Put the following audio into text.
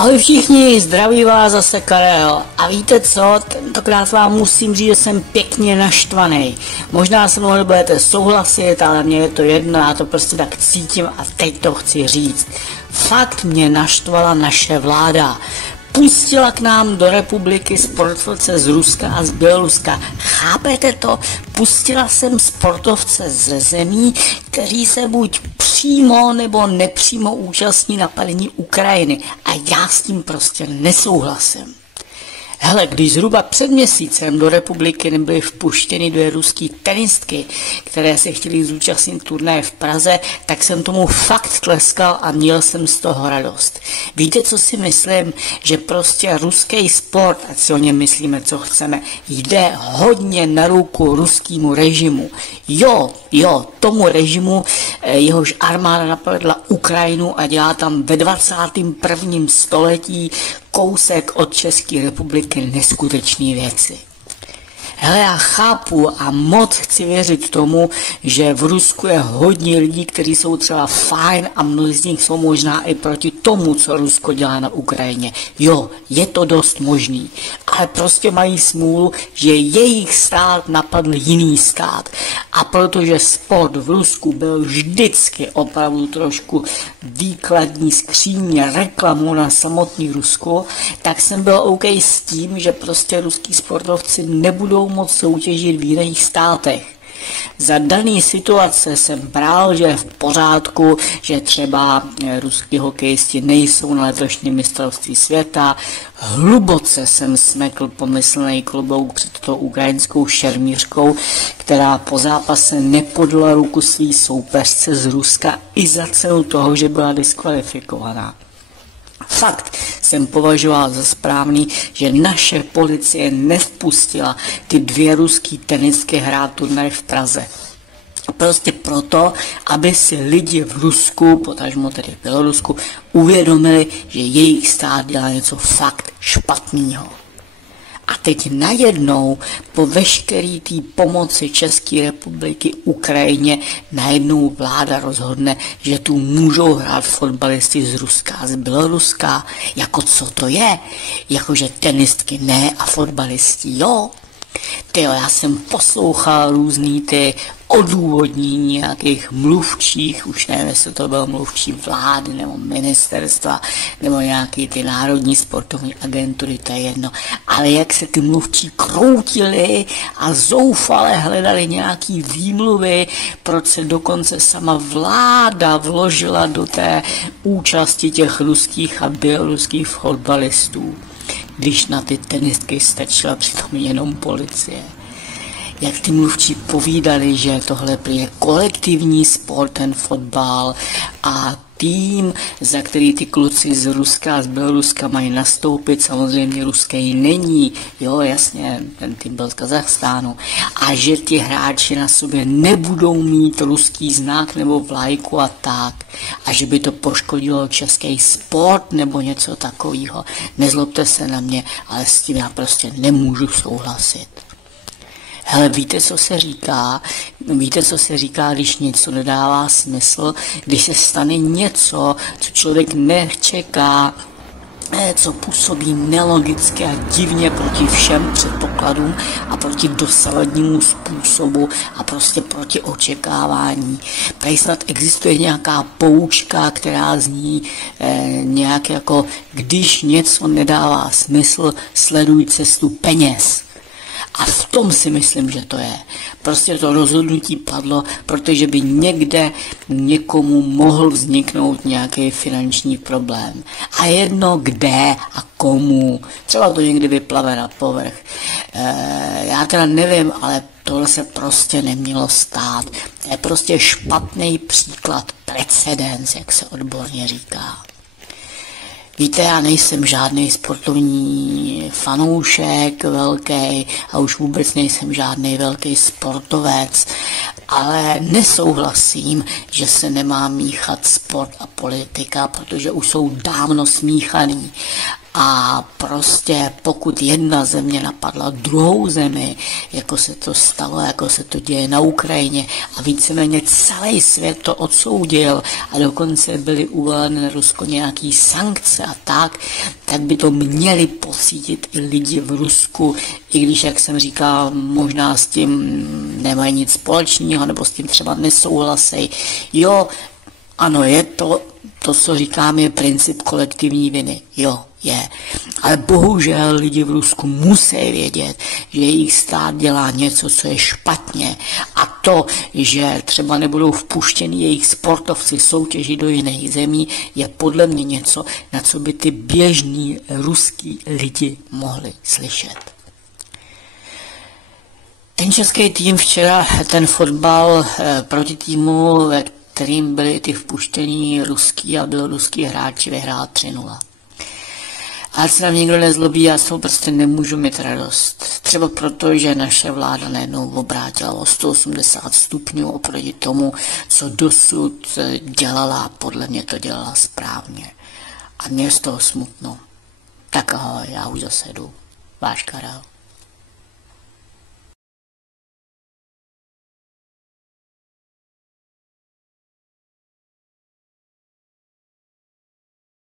Ahoj všichni, zdraví vás zase Karel. A víte co, tentokrát vám musím říct, že jsem pěkně naštvaný. Možná se mnou nebudete souhlasit, ale mně je to jedno, já to prostě tak cítím a teď to chci říct. Fakt mě naštvala naše vláda. Pustila k nám do republiky sportovce z Ruska a z Běloruska. Chápete to? Pustila jsem sportovce ze zemí, kteří se buď přímo nebo nepřímo účastní napadení Ukrajiny. A já s tím prostě nesouhlasím. Hele, když zhruba před měsícem do republiky nebyly vpuštěny dvě ruský tenistky, které se chtěly zúčastnit turnaje v Praze, tak jsem tomu fakt tleskal a měl jsem z toho radost. Víte, co si myslím? Že prostě ruský sport, ať si o něm myslíme, co chceme, jde hodně na ruku ruskému režimu. Jo, tomu režimu, jehož armáda napadla Ukrajinu a dělá tam ve 21. století kousek od České republiky neskutečné věci. Hele, já chápu a moc chci věřit tomu, že v Rusku je hodně lidí, kteří jsou třeba fajn a mnozí z nich jsou možná i proti tomu, co Rusko dělá na Ukrajině. Jo, je to dost možný, ale prostě mají smůlu, že jejich stát napadl jiný stát. A protože sport v Rusku byl vždycky opravdu trošku výkladní skříně reklamou na samotný Rusko, tak jsem byl OK s tím, že prostě ruský sportovci nebudou moc soutěžit v jiných státech. Za daný situace jsem bral, že je v pořádku, že třeba ruský hokejisti nejsou na letošním mistrovství světa. Hluboce jsem smekl pomyslný klobouk před tou ukrajinskou šermířkou, která po zápase nepodala ruku svý soupeřce z Ruska i za cenu toho, že byla diskvalifikovaná. Fakt jsem považoval za správný, že naše policie nevpustila ty dvě ruský tenistky hrát turnaj v Praze. Prostě proto, aby si lidi v Rusku, potažmo tedy v Bělorusku, uvědomili, že jejich stát dělá něco fakt špatného. A teď najednou po veškeré té pomoci České republiky Ukrajině najednou vláda rozhodne, že tu můžou hrát fotbalisti z Ruska a z Běloruska. Jako co to je? Jakože tenistky ne a fotbalisti jo? Tyjo, já jsem poslouchal různý ty odůvodnění nějakých mluvčích, už nevím, jestli to byl mluvčí vlády nebo ministerstva, nebo nějaký ty národní sportovní agentury, to je jedno. Ale jak se ty mluvčí kroutili a zoufale hledali nějaký výmluvy, proč se dokonce sama vláda vložila do té účasti těch ruských a běloruských fotbalistů, když na ty tenistky stačila přitom jenom policie. Jak ty mluvčí povídali, že tohle je kolektivní sport, ten fotbal, a tým, za který ty kluci z Ruska a z Běloruska mají nastoupit, samozřejmě ruský není, jo, jasně, ten tým byl z Kazachstánu, a že ti hráči na sobě nebudou mít ruský znak nebo vlajku a tak, a že by to poškodilo český sport nebo něco takového. Nezlobte se na mě, ale s tím já prostě nemůžu souhlasit. Hele, víte, co se říká? Víte, co se říká, když něco nedává smysl? Když se stane něco, co člověk nečeká, co působí nelogicky a divně proti všem předpokladům a proti dosavadnímu způsobu a prostě proti očekávání. Tady snad existuje nějaká poučka, která zní nějak jako, když něco nedává smysl, sleduj cestu peněz. A v tom si myslím, že to je. Prostě to rozhodnutí padlo, protože by někde někomu mohl vzniknout nějaký finanční problém. A jedno kde a komu. Třeba to někdy vyplave na povrch. Já teda nevím, ale tohle se prostě nemělo stát. To je prostě špatný příklad, precedens, jak se odborně říká. Víte, já nejsem žádný sportovní fanoušek velký a už vůbec nejsem žádný velký sportovec, ale nesouhlasím, že se nemá míchat sport a politika, protože už jsou dávno smíchaný. A prostě pokud jedna země napadla druhou zemi, jako se to stalo, jako se to děje na Ukrajině a víceméně celý svět to odsoudil a dokonce byly uvaleny na Rusko nějaký sankce a tak by to měli pocítit i lidi v Rusku, i když, jak jsem říkal, možná s tím nemají nic společného nebo s tím třeba nesouhlasí. Jo, ano, je to, co říkám, je princip kolektivní viny. Jo, je. Ale bohužel lidi v Rusku musí vědět, že jejich stát dělá něco, co je špatně. A to, že třeba nebudou vpuštěni jejich sportovci soutěži do jiných zemí, je podle mě něco, na co by ty běžní ruský lidi mohli slyšet. Ten český tým včera, ten fotbal proti týmu, ve kterým byli ty vpuštění ruský a běloruský hráči, vyhrál 3-0. Ale se nám nikdo nezlobí, já z toho prostě nemůžu mít radost. Třeba proto, že naše vláda najednou obrátila o 180 stupňů oproti tomu, co dosud dělala, podle mě to dělala správně. A mě je z toho smutno. Tak ahoj, já už zase jdu. Váš Karel.